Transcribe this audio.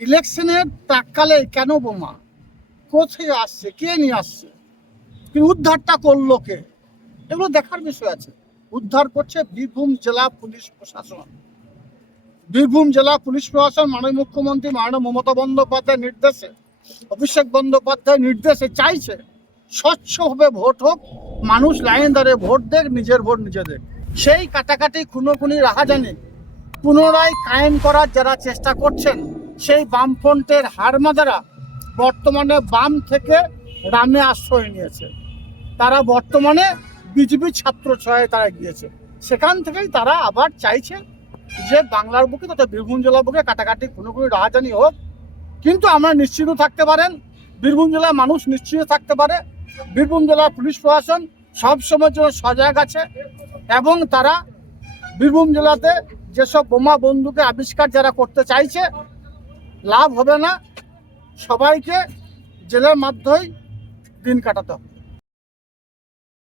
ইলেকশনের প্রাককালে কেন বোমা, কোথায় আসছে, কে নিয়ে আসছে, কিন্তু উদ্ধারটা করলো কে, এগুলো দেখার বিষয় আছে। উদ্ধার করছে বীরভূম জেলা পুলিশ প্রশাসন। বীরভূম জেলা পুলিশ প্রশাসন মাননীয় মুখ্যমন্ত্রী মাননীয় মমতা বন্দ্যোপাধ্যায়ের নির্দেশে, অভিষেক বন্দ্যোপাধ্যায়ের নির্দেশে চাইছে স্বচ্ছভাবে ভোট হোক, মানুষ লাইন দাঁড়িয়ে ভোট দেখ, নিজের ভোট নিজে দেখ। সেই কাটাকাটি খুনোখুনি রাহাজানি পুনরায় কায়েম করার যারা চেষ্টা করছেন, সেই বামফ্রন্টের হারমাদারা বর্তমানে বাম থেকে রামে আশ্রয় নিয়েছে। তারা বর্তমানে বিজেপি ছাত্র ছয়ে তারা গিয়েছে। সেখান থেকেই তারা আবার চাইছে যে বাংলার বুকে তথা বীরভূম জেলার বুকে কাটাকাটি খুনোখুনি রাহাজানি হোক। কিন্তু আমরা নিশ্চিত থাকতে পারেন, বীরভূম জেলার মানুষ নিশ্চিত থাকতে পারে, বীরভূম জেলার পুলিশ প্রশাসন সবসময়ের জন্য সজাগ আছে এবং তারা বীরভূম জেলাতে যেসব বোমা বন্দুকে আবিষ্কার যারা করতে চাইছে, লাভ হবে না। সবাইকে জেলের মাধ্যমেই দিন কাটাতে হবে।